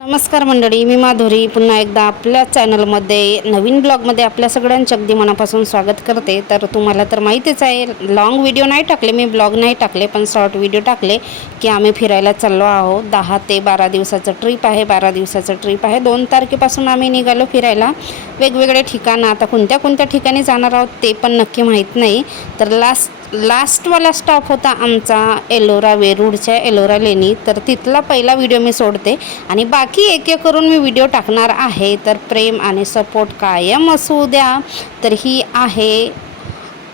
नमस्कार मंडळी मी माधुरी. पुन्हा एकदा आपल्या चॅनलमध्ये नवीन ब्लॉगमध्ये आपल्या सगळ्यांचे अगदी मनापासून स्वागत करते. तर तुम्हाला तर माहितीच आहे लाँग व्हिडिओ नाही टाकले मी ब्लॉग नाही टाकले पण शॉर्ट व्हिडिओ टाकले की आम्ही फिरायला चाललो आहोत. दहा ते बारा दिवसाचं ट्रिप आहे बारा दिवसाचं ट्रिप आहे. दोन तारखेपासून आम्ही निघालो फिरायला. वेगवेगळे ठिकाणं आता कोणत्या कोणत्या ठिकाणी जाणार आहोत ते पण नक्की माहीत नाही. तर लास्ट लास्टवाला स्टॉप होता आमचा एलोरा वेरूळच्या एलोरा लेणी. तर तिथला पहिला व्हिडिओ मी सोडते. आणि बाकी एक एक करून मी व्हिडिओ टाकणार आहे. तर प्रेम आणि सपोर्ट कायम असू द्या. तर ही आहे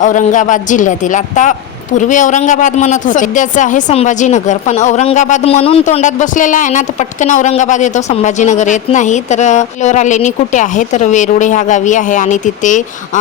औरंगाबाद जिल्ह्यातील. आत्ता पूर्वी औरंगाबाद म्हणत होते. सध्याचं आहे संभाजीनगर. पण औरंगाबाद म्हणून तोंडात बसलेला आहे ना तर पटकन औरंगाबाद येतो. संभाजीनगर येत नाही. तर लोरा लेणी कुठे आहे? तर वेरुळ ह्या गावी आहे. आणि तिथे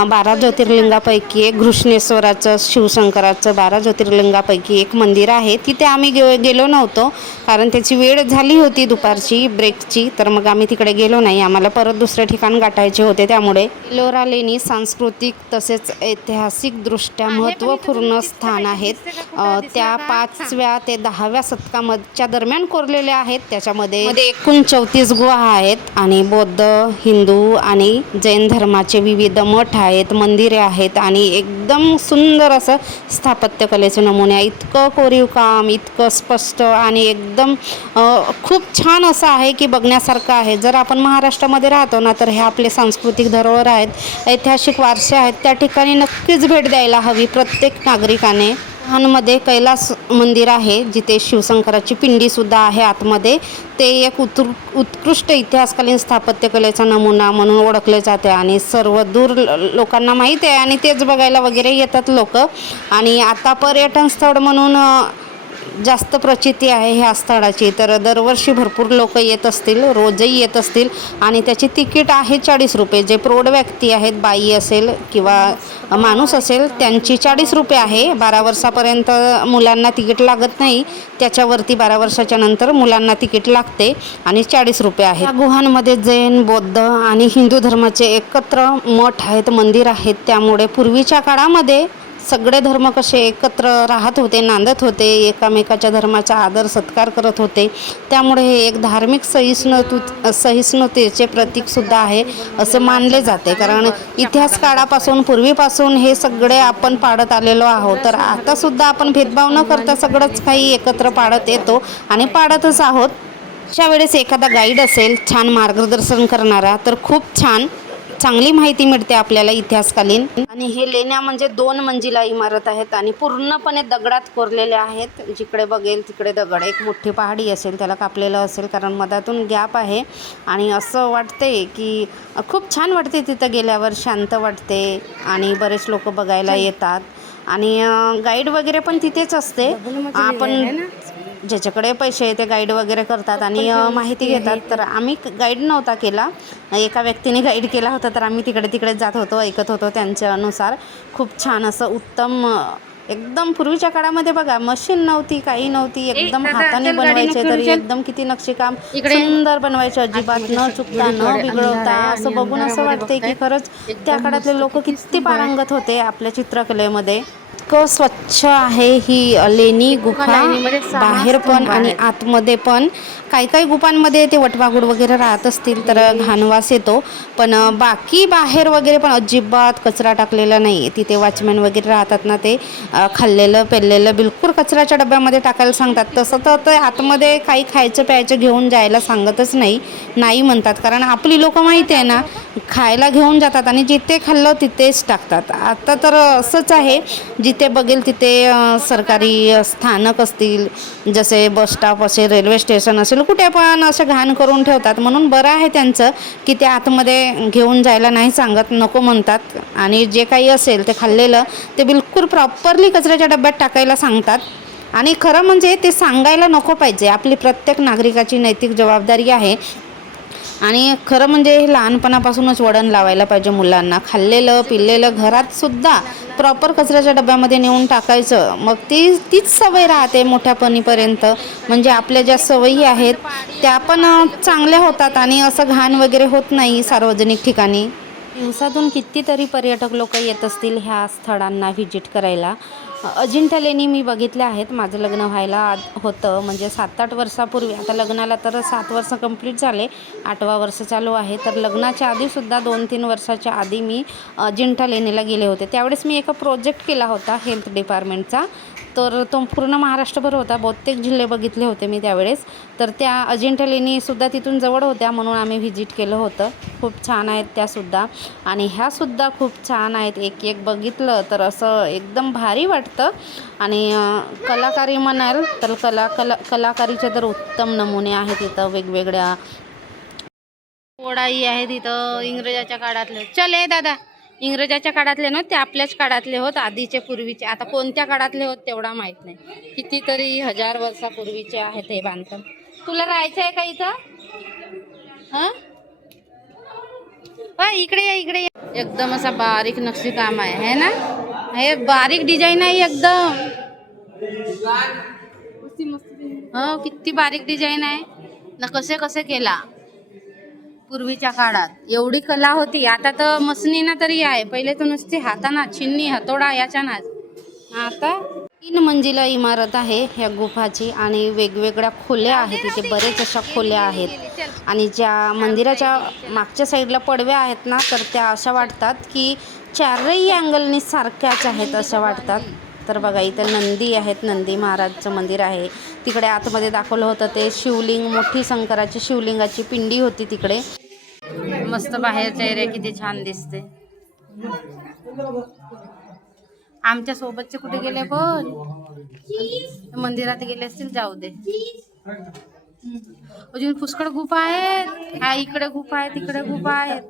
बारा ज्योतिर्लिंगापैकी एक घृष्णेश्वराचं शिवशंकराचं बारा ज्योतिर्लिंगापैकी एक मंदिर आहे. तिथे आम्ही गे गेलो नव्हतो. कारण त्याची वेळ झाली होती दुपारची ब्रेकची. तर मग आम्ही तिकडे गेलो नाही. आम्हाला परत दुसरे ठिकाण गाठायचे होते त्यामध्ये लोरा लेणी सांस्कृतिक तसेच ऐतिहासिकदृष्ट्या महत्त्वपूर्ण स्थान आहेत. अ, त्या पाचव्या ते दहाव्या शतकामधच्या दरम्यान कोरलेल्या आहेत. त्याच्यामध्ये मध्ये एकूण चौतीस गुहा आहेत आणि बौद्ध हिंदू आणि जैन धर्माचे विविध मठ आहेत मंदिरे आहेत आणि एकदम सुंदर असं स्थापत्यकलेचे नमुने. आहे. इतकं कोरीव काम इतकं स्पष्ट आणि एकदम खूप छान असं आहे की बघण्यासारखं आहे. जर आपण महाराष्ट्रामध्ये राहतो ना तर हे आपले सांस्कृतिक धरोहर आहेत ऐतिहासिक वारसे आहेत. त्या ठिकाणी नक्कीच भेट द्यायला हवी प्रत्येक नागरिकाने. मध्ये कैलास मंदिर आहे जिथे शिवशंकराची पिंडीसुद्धा आहे आतमध्ये. ते एक उतृ उत्कृष्ट इतिहासकालीन स्थापत्यकलेचा नमुना म्हणून ओळखले जाते आणि सर्व दूर ल- लोकांना माहीत आहे आणि तेच बघायला वगैरे येतात लोक. आणि आता पर्यटन स्थळ म्हणून जास्त प्रचिती आहे ह्या स्थळाची तर दरवर्षी भरपूर लोक येत असतील रोजही येत असतील आणि त्याची तिकीट आहे चाळीस रुपये. जे प्रौढ व्यक्ती आहेत बाई असेल किंवा माणूस असेल त्यांची चाळीस रुपये आहे. बारा वर्षापर्यंत मुलांना तिकीट लागत नाही त्याच्यावरती बारा वर्षाच्या नंतर मुलांना तिकीट लागते आणि चाळीस रुपये आहे या गुहांमध्ये जैन बौद्ध आणि हिंदू धर्माचे एकत्र मठ आहेत मंदिर आहेत. त्यामुळे पूर्वीच्या काळामध्ये सगळे धर्म कसे एकत्र राहत होते नांदत होते एकामेकाच्या धर्माचा आदर सत्कार करत होते. त्यामुळे हे एक धार्मिक सहिष्णुतू सहिष्णुतेचे प्रतीकसुद्धा आहे असं मानले जाते. कारण इतिहास काळापासून पूर्वीपासून हे सगळे आपण पाडत आलेलो आहोत. तर आतासुद्धा आपण भेदभाव न करता सगळंच काही एकत्र पाडत येतो आणि पाडतच आहोत. अशा वेळेस एखादा गाईड असेल छान मार्गदर्शन करणारा तर खूप छान. चांगली माहिती मिळते आपल्याला इतिहासकालीन. आणि हे लेण्या म्हणजे दोन मंजिला इमारत आहेत आणि पूर्णपणे दगडात कोरलेल्या आहेत. जिकडे बघेल तिकडे दगड. एक मोठी पहाडी असेल त्याला कापलेलं असेल कारण मधातून गॅप आहे. आणि असं वाटते की खूप छान वाटते तिथं गेल्यावर शांत वाटते आणि बरेच लोक बघायला येतात. आणि गाईड वगैरे पण तिथेच असते. आपण ज्याच्याकडे पैसे ते गाईड वगैरे करतात आणि माहिती घेतात. तर आम्ही गाईड नव्हता केला. एका व्यक्तीने गाईड केला होता तर आम्ही तिकडे तिकडे जात होतो ऐकत होतो त्यांच्या अनुसार खूप छान असं उत्तम एकदम पूर्वीच्या काळामध्ये बघा मशीन नव्हती काही नव्हती. एकदम हाताने बनवायचे तरी एकदम किती नक्षीकाम सुंदर बनवायचे अजिबात न चुकता न बिघडवता असं बघून असं वाटतंय की खरंच त्या काळातले लोक किती पारंगत होते आपल्या चित्रकलेमध्ये. इतकं स्वच्छ आहे ही लेणी गुफा. बाहेर पण आणि आतमध्ये पण काही काही गुफांमध्ये ते वटवाघूड वगैरे राहत असतील तर घाणवास येतो. पण बाकी बाहेर वगैरे पण अजिबात कचरा टाकलेला नाही तिथे वॉचमॅन वगैरे राहतात ना ते खाल्लेलं पेरलेलं बिलकुल कचऱ्याच्या डब्यामध्ये टाकायला सांगतात. तसं तर ते आतमध्ये काही खायचं प्यायचं घेऊन जायला सांगतच नाही नाही म्हणतात. कारण आपली लोकं माहिती आहे ना खायला घेऊन जातात आणि जिथे खाल्लं तिथेच टाकतात. आता तर असंच आहे जिथे बघेल तिथे सरकारी स्थानक असतील जसे बस स्टॉप असेल रेल्वे स्टेशन असेल कुठे पण असं घाण करून ठेवतात. म्हणून बरं आहे त्यांचं की ते आतमध्ये घेऊन जायला नाही सांगत नको म्हणतात. आणि जे काही असेल ते खाल्लेलं ते बिलकुल प्रॉपरली कचऱ्याच्या डब्यात टाकायला सांगतात. आणि खरं म्हणजे ते सांगायला नको पाहिजे. आपली प्रत्येक नागरिकाची नैतिक जबाबदारी आहे. आणि खरं म्हणजे हे लहानपणापासूनच वळण लावायला पाहिजे मुलांना. खाल्लेलं पिल्लेलं घरातसुद्धा प्रॉपर कचऱ्याच्या डब्यामध्ये नेऊन टाकायचं. मग ती तीच सवय राहते मोठ्यापणीपर्यंत. म्हणजे आपल्या ज्या सवयी आहेत त्या पण चांगल्या होतात आणि असं घाण वगैरे होत नाही सार्वजनिक ठिकाणी. दिवसातून कितीतरी पर्यटक लोक येत असतील ह्या स्थळांना व्हिजिट करायला. अजिंठा लेणी मी बघितल्या आहेत. माझं लग्न व्हायला होतं. म्हणजे सात आठ वर्षापूर्वी. आता लग्नाला तर सात वर्ष कंप्लीट झाले. आठवा वर्ष चालू आहे. तर लग्नाच्या आधीसुद्धा दोन तीन वर्षाच्या आधी मी अजिंठा लेणीला गेले होते. त्यावेळेस मी एका प्रोजेक्ट केला होता हेल्थ डिपार्टमेंटचा. तर तो पूर्ण महाराष्ट्रभर होता. बहुतेक जिल्हे बघितले होते मी त्यावेळेस. तर त्या अजिंठा लेणीसुद्धा तिथून जवळ होत्या म्हणून आम्ही व्हिजिट केलं होतं. खूप छान आहेत त्यासुद्धा आणि ह्यासुद्धा खूप छान आहेत. एक एक बघितलं तर असं एकदम भारी वाटतं. आणि कलाकारी म्हणाल तर कला कला कलाकारीचे तर उत्तम नमुने आहेत इथं वेगवेगळ्या. ओढाई आहेत इथं इंग्रजाच्या काळातले. चल दादा. इंग्रजाच्या काळातले ना ते आपल्याच काळातले होत आधीचे पूर्वीचे. आता कोणत्या काळातले होत तेवढा माहीत नाही. कितीतरी हजार वर्षापूर्वीचे आहेत हे बांधकाम. तुला राहायचं आहे का इथं? हां? अ, इकडे या इकडे या. एकदम असा बारीक नक्षी काम आहे है ना? हे बारीक डिझाईन आहे एकदम. हो किती बारीक डिझाईन आहे. ना कसे कसे केला? पूर्वीच्या काळात. एवढी कला होती. आता तर मसनीना तरी आहे. पहिले तर नुसती हाताना छिन्नी हातोडा याच्यानाच. आता तीन मंजिला इमारत आहे ह्या गुफाची आणि वेगवेगळ्या खोल्या आहेत. तिथे बरेच अशा खोल्या आहेत. आणि ज्या मंदिराच्या मागच्या साईडला पडव्या आहेत ना तर त्या अशा वाटतात की चारही अँगलनी सारख्याच आहेत अशा वाटतात. तर बघा इथं नंदी आहेत. नंदी महाराजचं मंदिर आहे. तिकडे आतमध्ये दाखवलं होतं ते शिवलिंग मोठी शंकराची शिवलिंगाची पिंडी होती तिकडे. मस्त बाहेर एरिया किती छान दिसते. आमच्या सोबतचे कुठे गेले पण? मंदिरात गेले असतील जाऊ दे. अजून पुष्कळ गुफा आहेत. हा इकडे गुफा आहे तिकडे गुफा आहेत.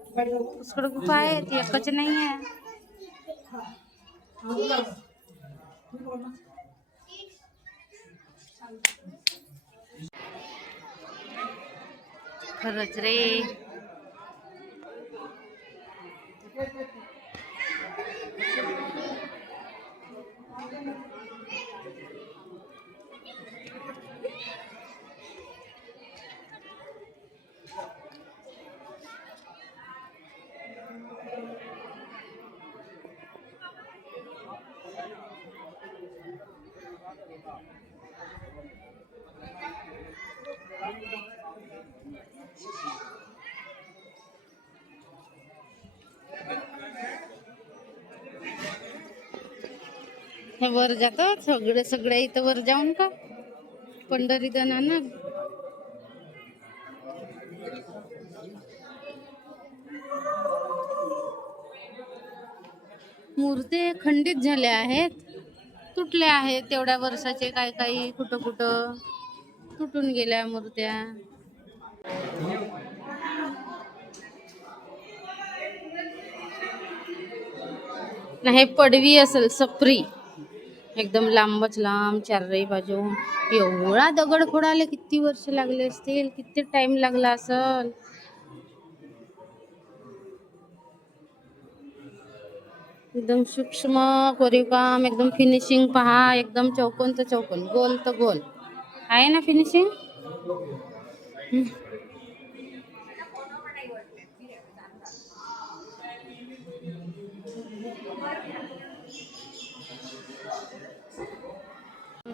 पुष्कळ गुफा आहेत एकच नाही आहे. खरंच रे. हे वर जातात सगळे सगळे इथं वर जाऊन का? पंढरी ना मूर्ती खंडित झाल्या आहेत. तुटल्या आहेत तेवढ्या वर्षाचे काय काही कुठं कुठं. तुटून गेल्या मूर्त्या. नाही पडवी असेल सप्री. एकदम लांबच लांब चारही बाजू. एवढा दगड खोडाले किती वर्ष लागले असतील? किती टाइम लागला असल? एकदम सूक्ष्म कोरीव काम एकदम फिनिशिंग पहा. एकदम चौकोन तर चौकोन. गोल तर गोल. आहे ना फिनिशिंग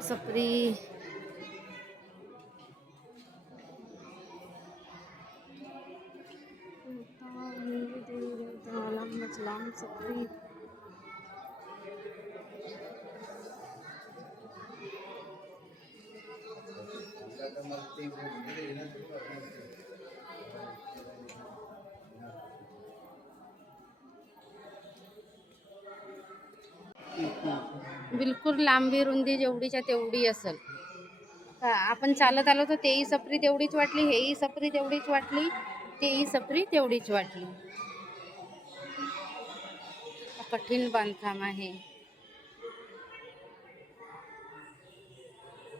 सप्री. लांबच लांब सप्री. बिलकुल लांबी रुंदी जेवढीच्या तेवढी असेल. का आपण चालत आलो तर तेही सपरी तेवढीच वाटली हेही सपरी तेवढीच वाटली तेही सपरी तेवढीच वाटली. कठीण बांधकाम आहे.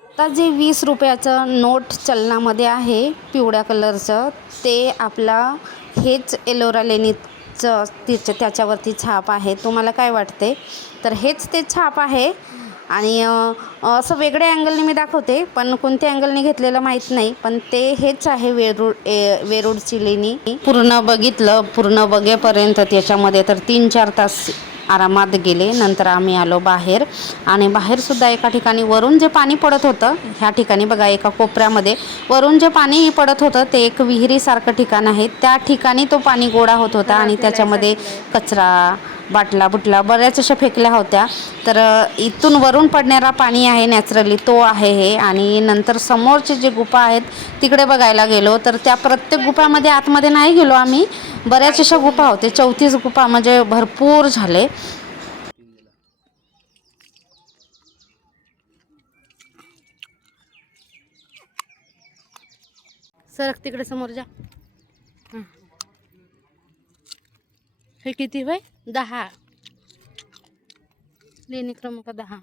आता जे वीस रुपयाचं नोट चलनामध्ये आहे पिवळ्या कलरचं ते आपला हेच एलोरा च तिच्या त्याच्यावरती छाप आहे. तुम्हाला काय वाटते? तर हेच ते छाप आहे. आणि असं वेगळ्या अँगलने मी दाखवते पण कोणत्या अँगलने घेतलेलं माहीत नाही. पण ते हेच आहे वेरूळ ए, वेरूळची लेणी पूर्ण बघितलं पूर्ण बघेपर्यंत त्याच्यामध्ये तर तीन चार तास आरामात गेले नंतर आम्ही आलो बाहेर. आणि बाहेरसुद्धा एका ठिकाणी वरून जे पाणी पडत होतं ह्या ठिकाणी बघा एका कोपऱ्यामध्ये वरून जे पाणी पडत होतं ते एक विहिरीसारखं ठिकाण आहे. त्या ठिकाणी तो पाणी गोळा होत होता आणि त्याच्यामध्ये कचरा बाटला बुटला बऱ्याच अशा फेकल्या होत्या. तर इथून वरून पडणारा पाणी आहे नॅचरली तो आहे हे. आणि नंतर समोरचे जे गुफा आहेत तिकडे बघायला गेलो तर त्या प्रत्येक गुफामध्ये आतमध्ये नाही गेलो आम्ही. बऱ्याच अशा गुफा होते चौतीस गुफा म्हणजे भरपूर झाले. सरक तिकडे समोर जा. हे. किती वय दहा. लेणी क्रमांक दहा.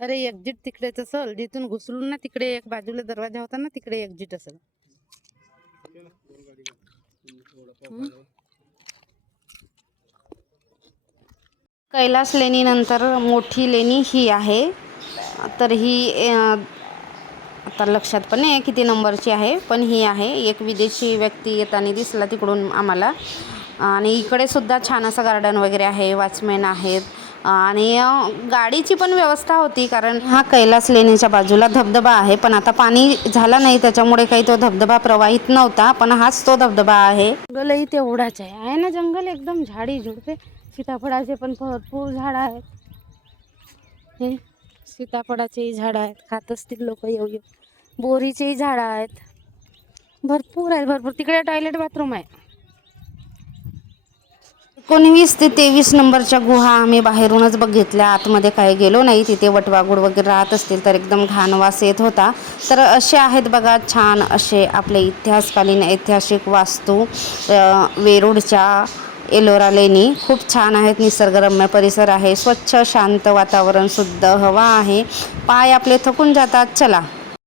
अरे एक्झिट तिकडेच असल जिथून घुसलून ना तिकडे एक बाजूला दरवाजा होता ना तिकडे एक्झिट असेल कैलास लेणीनंतर मोठी लेणी ही आहे. तर ही आता लक्षात पण नाही आहे किती नंबरची आहे पण ही आहे. एक विदेशी व्यक्ती येताना दिसला तिकडून आम्हाला. आणि इकडे सुद्धा छान असं गार्डन वगैरे आहे वॉचमॅन आहेत. आणि गाडीची पण व्यवस्था होती कारण हा कैलास लेणीच्या बाजूला धबधबा आहे पण आता पाणी झाला नाही त्याच्यामुळे काही तो धबधबा प्रवाहित नव्हता पण हाच तो धबधबा आहे. जंगलही तेवढाच आहे. आहे ना जंगल? एकदम झाडी झुडपे. सीताफळाचे पण भरपूर झाडं आहेत. हे? सीताफळाचेही झाडं आहेत खात असतील लोक येऊ येऊ बोरीचेही झाडं आहेत. भरपूर आहेत भरपूर. तिकडे टॉयलेट बाथरूम आहे. एकोणवीस ते तेवीस नंबरच्या गुहा आम्ही बाहेरूनच बघितल्या. आतमध्ये काही गेलो नाही. तिथे वटवागुड वगैरे राहत असतील तर एकदम घाण वास येत होता. तर असे आहेत बघा छान असे आपले इतिहासकालीन ऐतिहासिक वास्तू वेरूळच्या एलोरा लेणी खूप छान आहेत निसर्गरम्य परिसर आहे स्वच्छ शांत वातावरण शुद्ध हवा आहे. पाय आपले थकून जातात चला.